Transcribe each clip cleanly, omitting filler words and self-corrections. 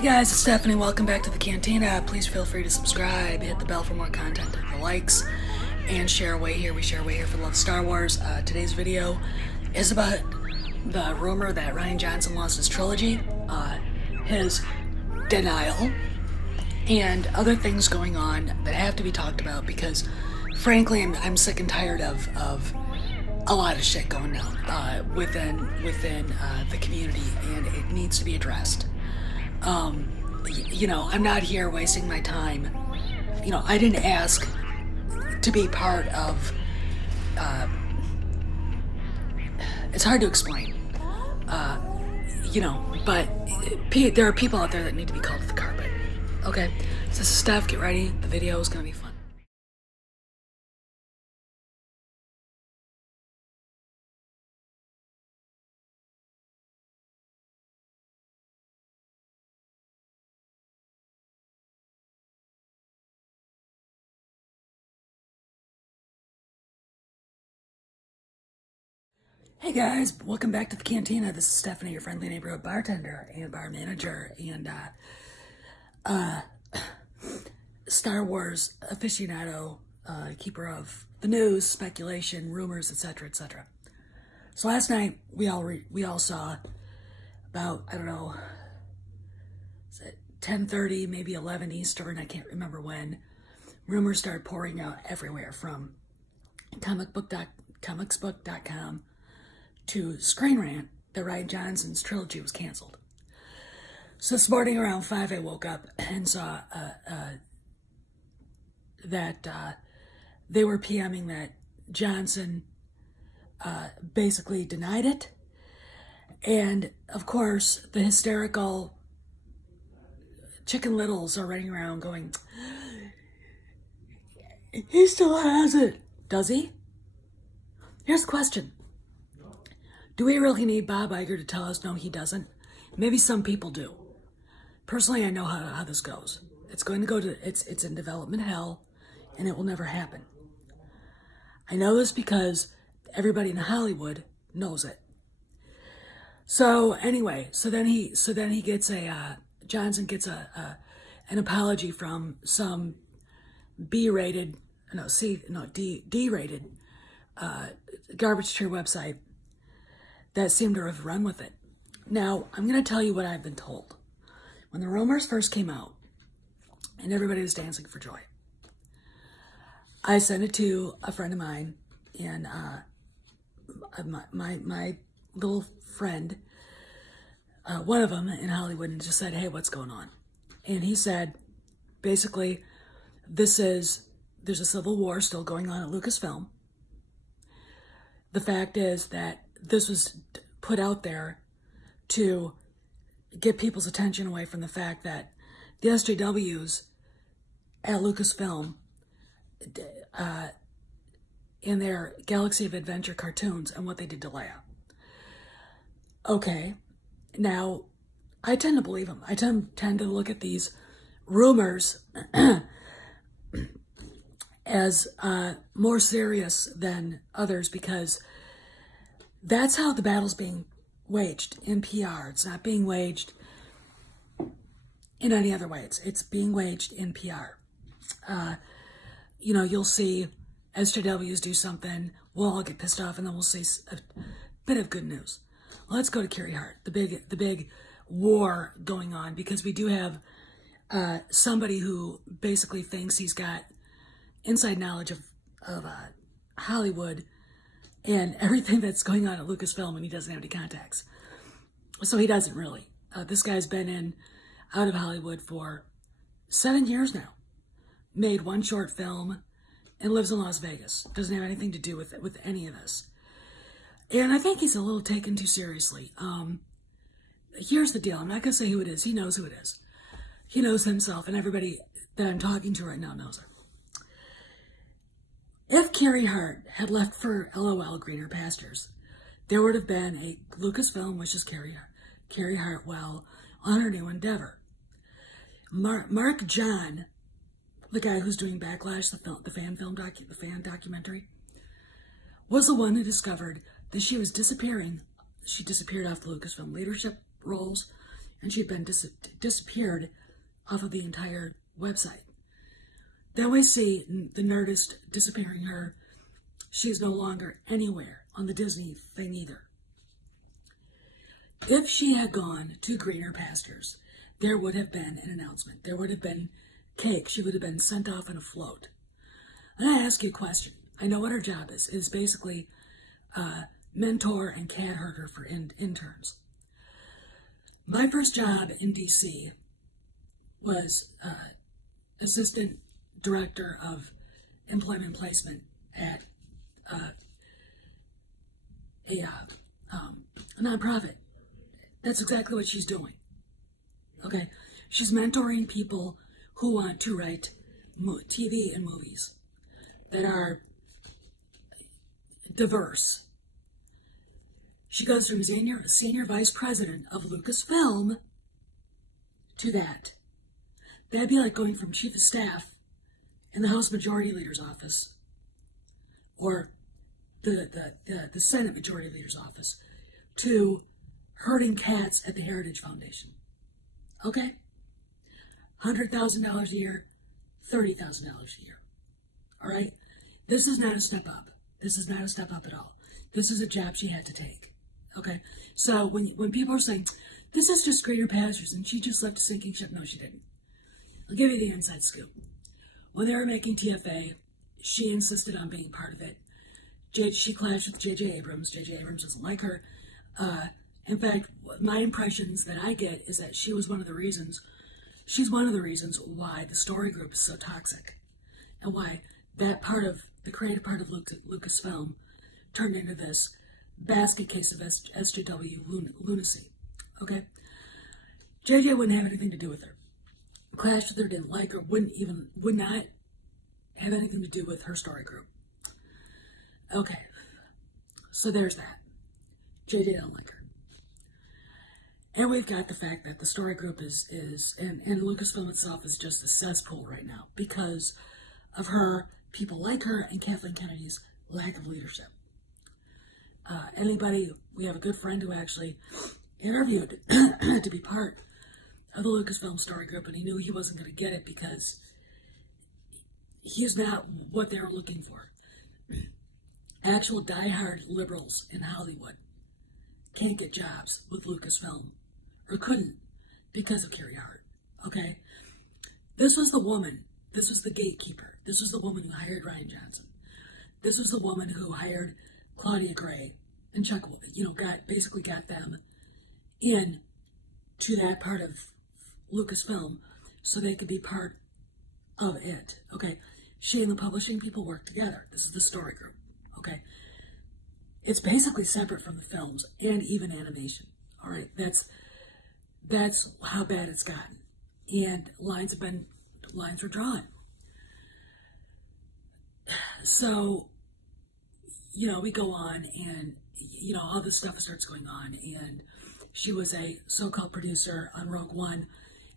Hey guys, it's Stephanie. Welcome back to the Cantina. Please feel free to subscribe, hit the bell for more content, hit the likes, and share away here. We share away here for love of Star Wars. Today's video is about the rumor that Rian Johnson lost his trilogy, his denial, and other things going on that have to be talked about because, frankly, I'm sick and tired of a lot of shit going down within the community, and it needs to be addressed. You know, I'm not here wasting my time. You know, I didn't ask to be part of, it's hard to explain, you know, but there are people out there that need to be called to the carpet. Okay, so this is Steph, get ready, the video is gonna be fun. Hey guys, welcome back to the Cantina. This is Stephanie, your friendly neighborhood bartender and bar manager and Star Wars aficionado, keeper of the news, speculation, rumors, etc., etc. So last night we all saw about, I don't know, 10:30, maybe 11 Eastern, I can't remember when, rumors started pouring out everywhere from comicsbook.com to Screen Rant that Rian Johnson's trilogy was canceled. So this morning around 5, I woke up and saw that they were PMing that Johnson basically denied it. And of course, the hysterical Chicken Littles are running around going, he still has it. Does he? Here's the question. Do we really need Bob Iger to tell us no, he doesn't? Maybe some people do. Personally, I know how this goes. It's going to go to, it's in development hell, and it will never happen. I know this because everybody in Hollywood knows it. So anyway, so then he gets Johnson gets an apology from some D-rated garbage tier website that seemed to have run with it. Now, I'm going to tell you what I've been told. When the rumors first came out, and everybody was dancing for joy, I sent it to a friend of mine, and my little friend, one of them in Hollywood, and just said, hey, what's going on? And he said, basically, there's a civil war still going on at Lucasfilm. The fact is that this was put out there to get people's attention away from the fact that the SJWs at Lucasfilm in their Galaxy of Adventure cartoons and what they did to Leia. Okay, now I tend to believe them. I tend to look at these rumors as more serious than others because that's how the battle's being waged in PR. It's not being waged in any other way. It's being waged in PR. You know, you'll see SJWs do something, we'll all get pissed off, and then we'll see a bit of good news. Let's go to Kiri Hart, the big war going on, because we do have somebody who basically thinks he's got inside knowledge of Hollywood and everything that's going on at Lucasfilm, and he doesn't have any contacts. So he doesn't really. This guy's been out of Hollywood for 7 years now. Made one short film and lives in Las Vegas. Doesn't have anything to do with any of this. And I think he's a little taken too seriously. Here's the deal. I'm not going to say who it is. He knows who it is. He knows himself, and everybody that I'm talking to right now knows it. If Kiri Hart had left for LOL Greener Pastures, there would have been a Lucasfilm wishes Kiri Hart well on her new endeavor. Mark John, the guy who's doing Backlash, the fan documentary, was the one who discovered that she was disappearing. She disappeared off the Lucasfilm leadership roles and she'd been disappeared off of the entire website. Then we see the Nerdist disappearing her. She's no longer anywhere on the Disney thing either. If she had gone to greener pastures, there would have been an announcement. There would have been cake. She would have been sent off on a float. And I ask you a question. I know what her job is. It's basically mentor and cat herder for interns. My first job in DC was assistant director of employment placement at a nonprofit. That's exactly what she's doing. Okay, she's mentoring people who want to write TV and movies that are diverse. She goes from senior vice president of Lucasfilm to that. That'd be like going from chief of staff in the House Majority Leader's office or the Senate Majority Leader's office to herding cats at the Heritage Foundation. Okay? $100,000 a year, $30,000 a year. All right? This is not a step up. This is not a step up at all. This is a job she had to take. Okay? So when people are saying, this is just greener pastures and she just left a sinking ship, no, she didn't. I'll give you the inside scoop. When they were making TFA, she insisted on being part of it. She clashed with J.J. Abrams. J.J. Abrams doesn't like her. In fact, my impressions that I get is that she's one of the reasons why the story group is so toxic and why that part of the creative part of Lucasfilm turned into this basket case of SJW lunacy. Okay? JJ wouldn't have anything to do with her. Clashed with her, didn't like her, would not have anything to do with her story group. Okay. So there's that. JJ don't like her. And we've got the fact that the story group and Lucasfilm itself is just a cesspool right now because of her, people like her, and Kathleen Kennedy's lack of leadership. We have a good friend who actually interviewed to be part of the Lucasfilm story group, and he knew he wasn't going to get it because he's not what they were looking for. Actual diehard liberals in Hollywood can't get jobs with Lucasfilm, or couldn't, because of Kiri Hart, okay? This was the woman, this was the gatekeeper, this was the woman who hired Rian Johnson. This was the woman who hired Claudia Gray and Chuck, basically got them in to that part of Lucasfilm so they could be part of it, okay? She and the publishing people worked together. This is the story group, okay? It's basically separate from the films and even animation, all right? That's how bad it's gotten. And lines were drawn. So, we go on and, all this stuff starts going on. And she was a so-called producer on Rogue One.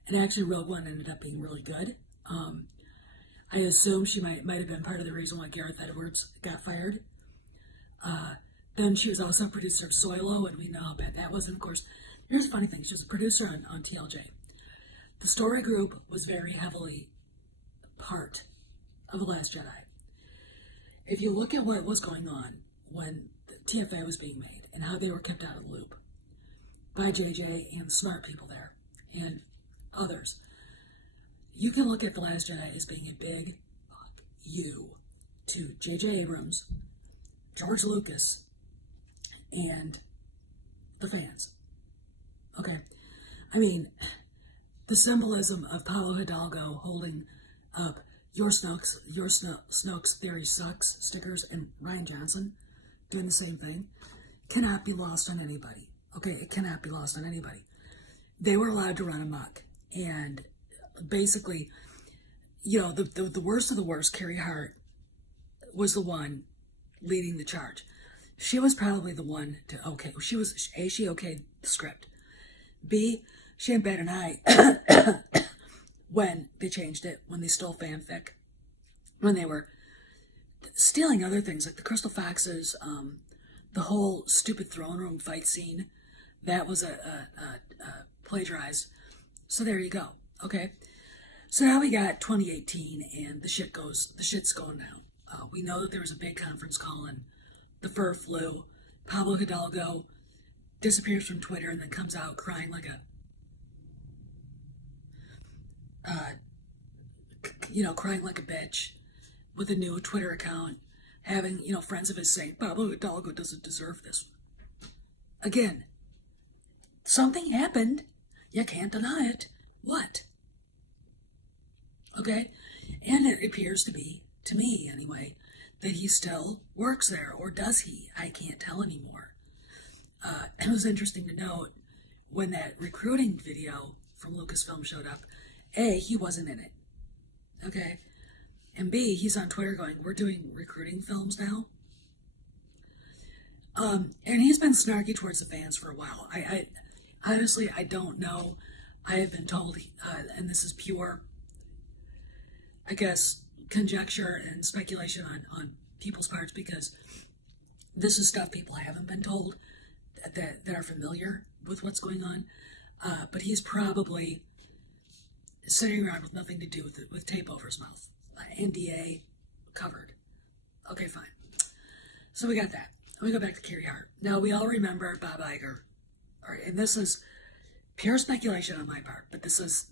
And actually Rogue One ended up being really good. I assume she might have been part of the reason why Gareth Edwards got fired. Then she was also a producer of Soilo, and we know how bad that was. And of course, here's the funny thing. She was a producer on TLJ. The story group was very heavily part of The Last Jedi. If you look at what was going on when the TFA was being made and how they were kept out of the loop by JJ and the smart people there and others, you can look at The Last Jedi as being a big fuck you to J.J. Abrams, George Lucas, and the fans. Okay? I mean, the symbolism of Paulo Hidalgo holding up your Snoke's theory sucks stickers and Rian Johnson doing the same thing cannot be lost on anybody. Okay? It cannot be lost on anybody. They were allowed to run amok. And basically, the worst of the worst, Kiri Hart was the one leading the charge. She was probably the one to she okayed the script. B, she had bat an eye when they changed it, when they stole fanfic, when they were stealing other things like the Crystal Foxes, the whole stupid throne room fight scene. That was a plagiarized. So there you go. Okay. So now we got 2018 and the shit's going down. We know that there was a big conference call and the fur flew. Pablo Hidalgo disappears from Twitter and then comes out crying like a, crying like a bitch with a new Twitter account, having, friends of his saying, Pablo Hidalgo doesn't deserve this. Again, something happened. You can't deny it. What? Okay? And it appears to be, to me anyway, that he still works there. Or does he? I can't tell anymore. It was interesting to note when that recruiting video from Lucasfilm showed up, A, he wasn't in it. Okay? And B, he's on Twitter going, we're doing recruiting films now. And he's been snarky towards the fans for a while. I honestly, I don't know. I have been told, and this is pure, I guess, conjecture and speculation on people's parts, because this is stuff people haven't been told that are familiar with what's going on. But he's probably sitting around with nothing to do with tape over his mouth. NDA covered. Okay, fine. So we got that. We go back to Kiri Hart. Now, we all remember Bob Iger. All right, and this is pure speculation on my part, but this is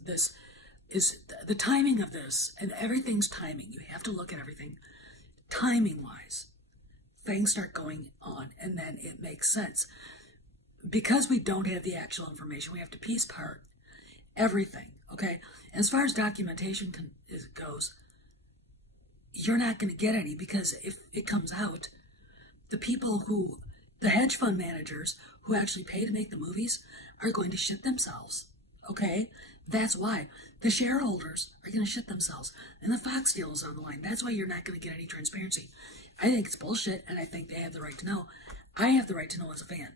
the timing of this, and everything's timing. You have to look at everything timing-wise. Things start going on, and then it makes sense. Because we don't have the actual information, we have to piece part everything, okay? As far as documentation goes, you're not going to get any, because if it comes out, the hedge fund managers who actually pay to make the movies are going to shit themselves, okay? That's why. The shareholders are going to shit themselves, and the Fox deal is on the line. That's why you're not going to get any transparency. I think it's bullshit, and I think they have the right to know. I have the right to know as a fan.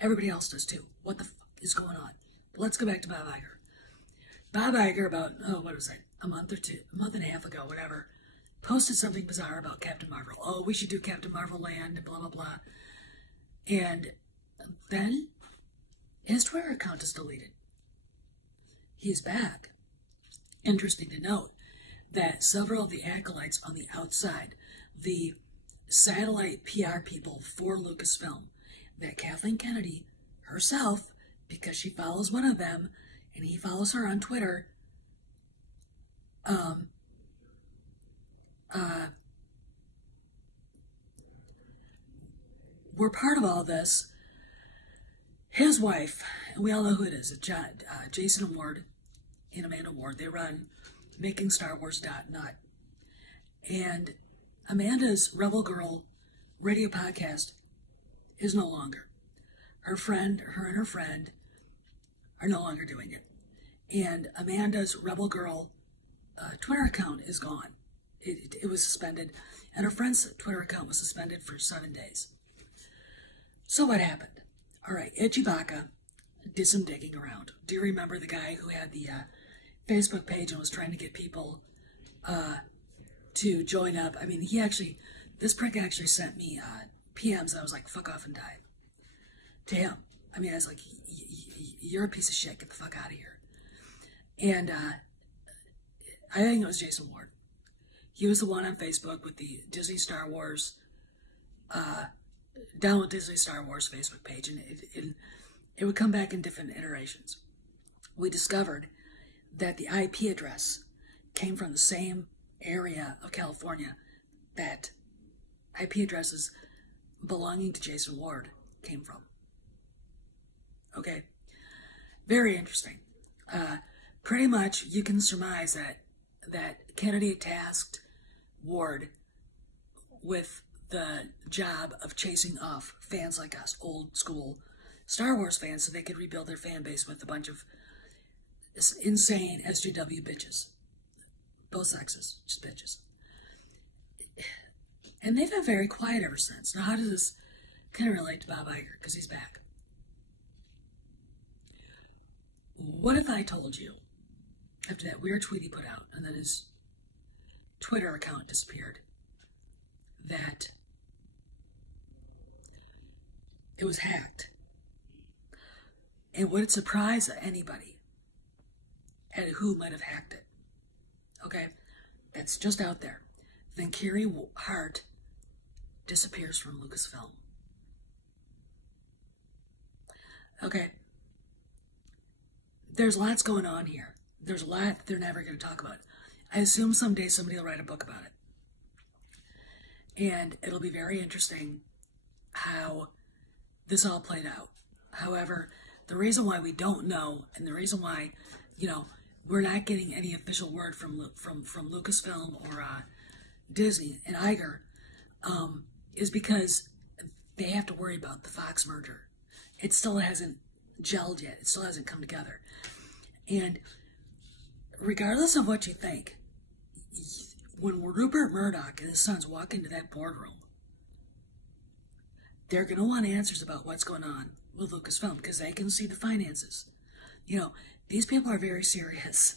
Everybody else does too. What the fuck is going on? But let's go back to Bob Iger. Bob Iger, about, what was it, a month and a half ago, whatever, posted something bizarre about Captain Marvel. Oh, we should do Captain Marvel Land, blah, blah, blah. And then his Twitter account is deleted. He's back. Interesting to note that several of the acolytes on the outside, the satellite PR people for Lucasfilm, that Kathleen Kennedy herself, because she follows one of them, and he follows her on Twitter, we're part of all this. His wife, and we all know who it is, Jason Ward and Amanda Ward, they run MakingStarWars.net. And Amanda's Rebel Girl radio podcast is no longer. Her and her friend are no longer doing it. And Amanda's Rebel Girl Twitter account is gone. It was suspended, and her friend's Twitter account was suspended for 7 days. So what happened? All right, Edgy Baca did some digging around. Do you remember the guy who had the Facebook page and was trying to get people to join up? I mean, this prick actually sent me PMs, and I was like, fuck off and die. To him. I mean, I was like, you're a piece of shit, get the fuck out of here. And I think it was Jason Ward. He was the one on Facebook with the Disney Star Wars, download Disney Star Wars Facebook page, and it would come back in different iterations. We discovered that the IP address came from the same area of California that IP addresses belonging to Jason Ward came from. Okay? Very interesting. Pretty much you can surmise that Kennedy tasked Ward with the job of chasing off fans like us, old school Star Wars fans, so they could rebuild their fan base with a bunch of insane SJW bitches. Both sexes, just bitches. And they've been very quiet ever since. Now, how does this kind of relate to Bob Iger? Because he's back. What if I told you, after that weird tweet he put out, and then his Twitter account disappeared, that it was hacked, And would it surprise anybody at who might have hacked it? Okay, that's just out there. Then Kiri Hart disappears from Lucasfilm. Okay, there's lots going on here. There's a lot they're never going to talk about. I assume someday somebody will write a book about it. And it'll be very interesting how this all played out. However, the reason why we don't know, and the reason why, you know, we're not getting any official word from Lucasfilm or Disney and Iger, is because they have to worry about the Fox merger. It still hasn't gelled yet. It still hasn't come together. And regardless of what you think, when Rupert Murdoch and his sons walk into that boardroom, they're going to want answers about what's going on with Lucasfilm because they can see the finances. You know, these people are very serious.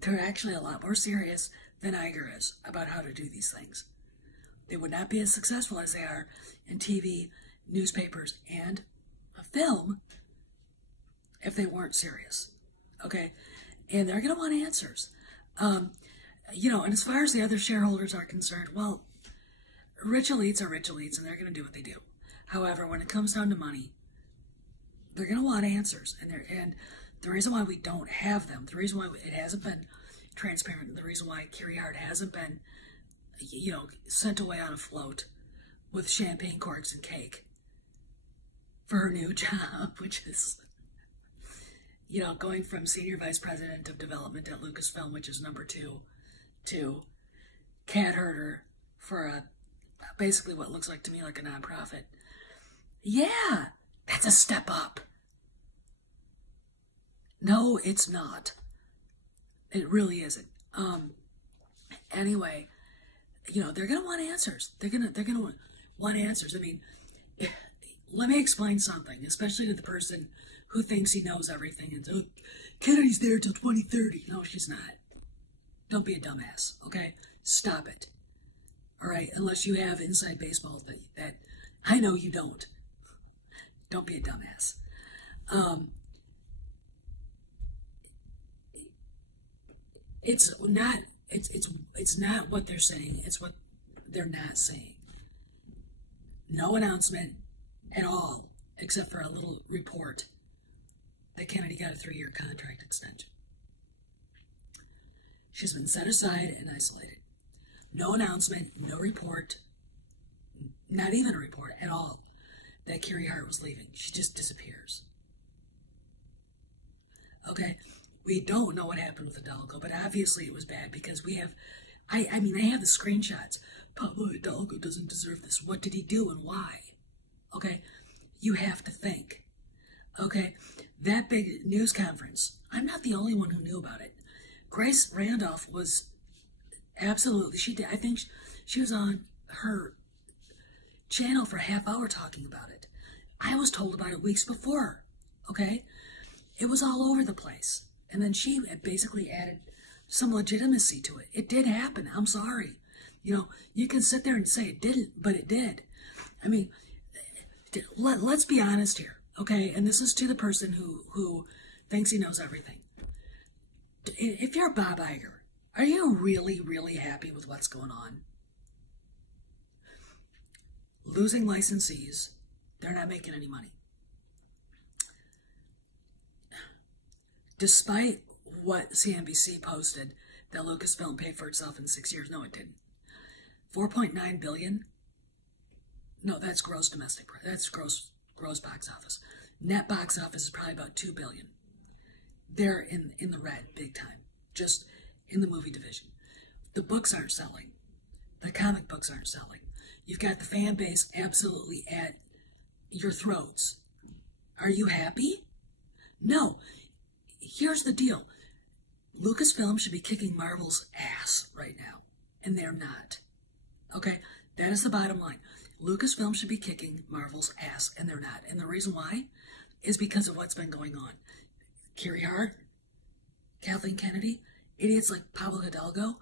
They're actually a lot more serious than Iger is about how to do these things. They would not be as successful as they are in TV, newspapers, and film if they weren't serious. Okay? And they're going to want answers. You know, and as far as the other shareholders are concerned, well, rich elites are rich elites, and they're going to do what they do. However, when it comes down to money, they're going to want answers. And the reason why we don't have them, the reason why it hasn't been transparent, the reason why Kiri Hart hasn't been, you know, sent away on a float with champagne corks and cake for her new job, which is, you know, going from senior vice president of development at Lucasfilm, which is number 2, to cat herder for basically what looks like to me like a nonprofit. Yeah, that's a step up. No, it's not. It really isn't. Anyway, you know, they're gonna want answers. They're gonna want answers. I mean, let me explain something, especially to the person who thinks he knows everything and oh, Kennedy's there till 2030. No, she's not. Don't be a dumbass, okay? Stop it. All right, unless you have inside baseball that I know you don't. Don't be a dumbass. It's not what they're saying. It's what they're not saying. No announcement at all, except for a little report that Kennedy got a 3-year contract extension. She's been set aside and isolated. No announcement, no report, not even a report at all that Kiri Hart was leaving. She just disappears. Okay, we don't know what happened with Hidalgo, but obviously it was bad because we have, I mean, I have the screenshots. Pablo Hidalgo doesn't deserve this. What did he do and why? Okay, you have to think. Okay, that big news conference, I'm not the only one who knew about it. Grace Randolph was absolutely, I think she was on her channel for a half hour talking about it. I was told about it weeks before, okay? It was all over the place. And then she basically added some legitimacy to it. It did happen. I'm sorry. You know, you can sit there and say it didn't, but it did. I mean, let's be honest here, okay? And this is to the person who thinks he knows everything. If you're Bob Iger, are you really, really happy with what's going on? Losing licensees, they're not making any money. Despite what CNBC posted that Lucasfilm paid for itself in 6 years, no, it didn't. 4.9 billion. No, that's gross domestic. That's gross box office. Net box office is probably about 2 billion. They're in the red big time, just in the movie division. The books aren't selling. The comic books aren't selling. You've got the fan base absolutely at your throats. Are you happy? No. Here's the deal. Lucasfilm should be kicking Marvel's ass right now, and they're not. Okay? That is the bottom line. Lucasfilm should be kicking Marvel's ass, and they're not. And the reason why is because of what's been going on. Kiri Hart, Kathleen Kennedy, idiots like Pablo Hidalgo,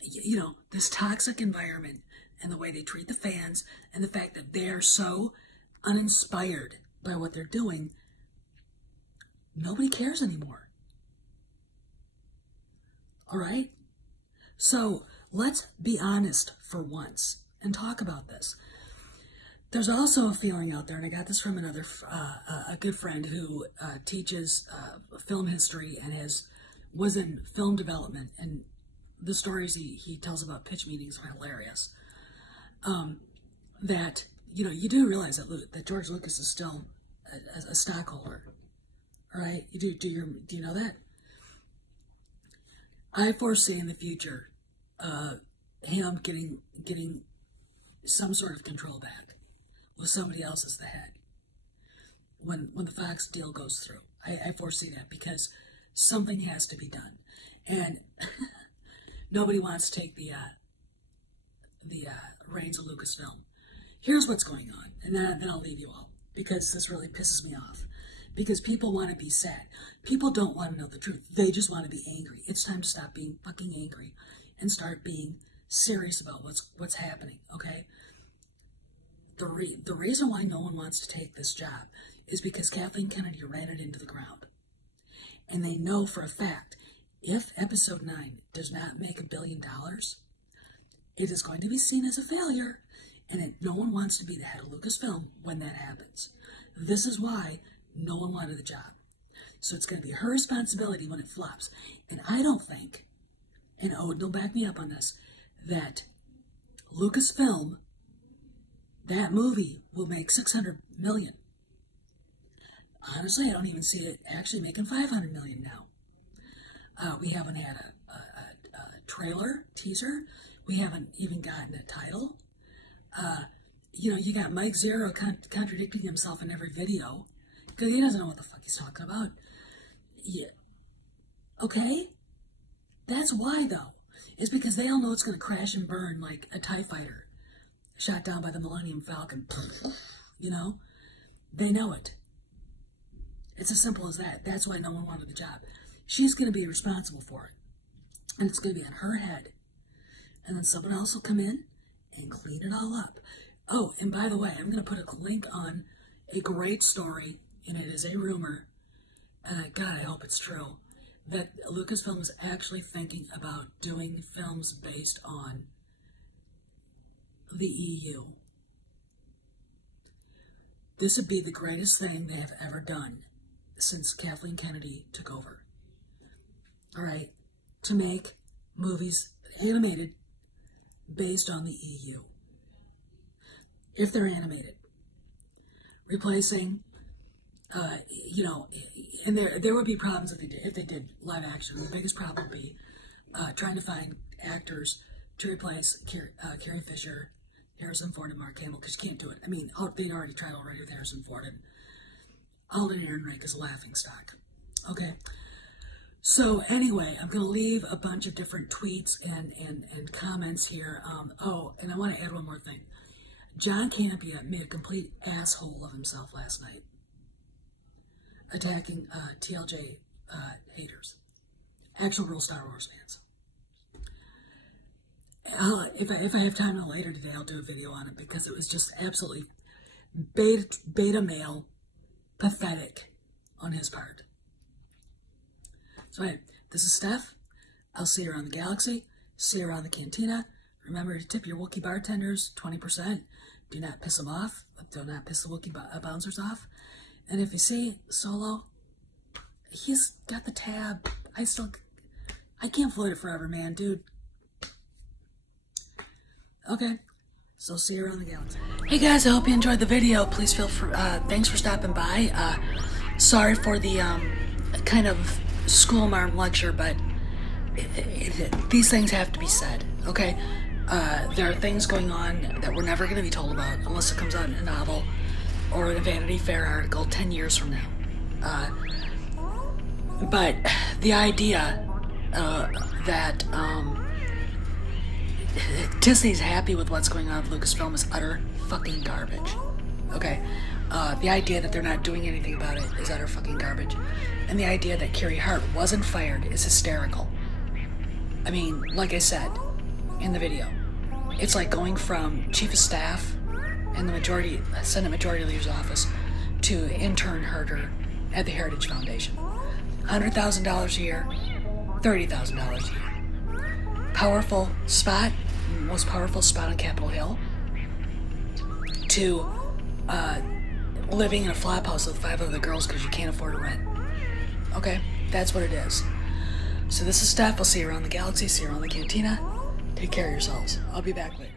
you know, this toxic environment and the way they treat the fans and the fact that they are so uninspired by what they're doing, nobody cares anymore. All right? So let's be honest for once and talk about this. There's also a feeling out there, and I got this from another, a good friend who teaches film history and was in film development, and the stories he tells about pitch meetings are hilarious. That, you know, you do realize that George Lucas is still a stockholder, all right? You do you know that? I foresee in the future him getting some sort of control back with somebody else as the head when the Fox deal goes through. I foresee that because something has to be done, and nobody wants to take the reins of Lucasfilm. Here's what's going on, and then I'll leave you all, because this really pisses me off. Because people want to be sad. People don't want to know the truth. They just want to be angry. It's time to stop being fucking angry and start being serious about what's happening, okay? The reason why no one wants to take this job is because Kathleen Kennedy ran it into the ground. And they know for a fact, if Episode 9 does not make $1 billion, it is going to be seen as a failure, and no one wants to be the head of Lucasfilm when that happens. This is why no one wanted the job. So it's going to be her responsibility when it flops. And I don't think, and Odin will back me up on this, that Lucasfilm, that movie, will make $600 million. Honestly, I don't even see it actually making $500 million now. We haven't had a trailer, teaser. We haven't even gotten a title. You know, you got Mike Zero contradicting himself in every video because he doesn't know what the fuck he's talking about. Yeah. Okay? That's why, though. It's because they all know it's going to crash and burn like a TIE fighter shot down by the Millennium Falcon. You know? They know it. It's as simple as that. That's why no one wanted the job. She's going to be responsible for it. And it's going to be on her head. And then someone else will come in and clean it all up. Oh, and by the way, I'm going to put a link on a great story, and it is a rumor, and God, I hope it's true, that Lucasfilm is actually thinking about doing films based on the EU. This would be the greatest thing they have ever done since Kathleen Kennedy took over. All right, to make movies animated based on the EU. If they're animated. Replacing, you know, and there would be problems if they did live action. The biggest problem would be trying to find actors to replace Carrie Fisher, Harrison Ford, and Mark Hamill, because you can't do it. I mean, they'd already tried with Harrison Ford, and Alden Ehrenreich is a laughingstock. Okay? So anyway, I'm going to leave a bunch of different tweets and comments here. Oh, and I want to add one more thing. John Campea made a complete asshole of himself last night, attacking TLJ haters, actual real Star Wars fans. If I have time later today, I'll do a video on it because it was just absolutely beta male, pathetic on his part. So anyway, this is Steph. I'll see you around the galaxy. See you around the cantina. Remember to tip your Wookiee bartenders 20%. Do not piss them off. Do not piss the Wookiee bouncers off. And if you see Solo, he's got the tab. I can't float it forever, man, dude. Okay, so see you around the galaxy. Hey guys, I hope you enjoyed the video. Please feel free. Thanks for stopping by. Sorry for the kind of schoolmarm lecture, but these things have to be said. Okay. There are things going on that we're never going to be told about unless it comes out in a novel or in a Vanity Fair article 10 years from now. But the idea that Disney's happy with what's going on with Lucasfilm is utter fucking garbage. Okay? The idea that they're not doing anything about it is utter fucking garbage. And the idea that Kiri Hart wasn't fired is hysterical. I mean, like I said in the video, it's like going from chief of staff in the Senate Majority Leader's office to intern herder at the Heritage Foundation. $100,000 a year, $30,000 a year. Powerful spot, most powerful spot on Capitol Hill, to living in a flop house with 5 other girls because you can't afford a rent. Okay, that's what it is. So this is Steph. I'll see you around the galaxy, see you around the cantina. Take care of yourselves. I'll be back later.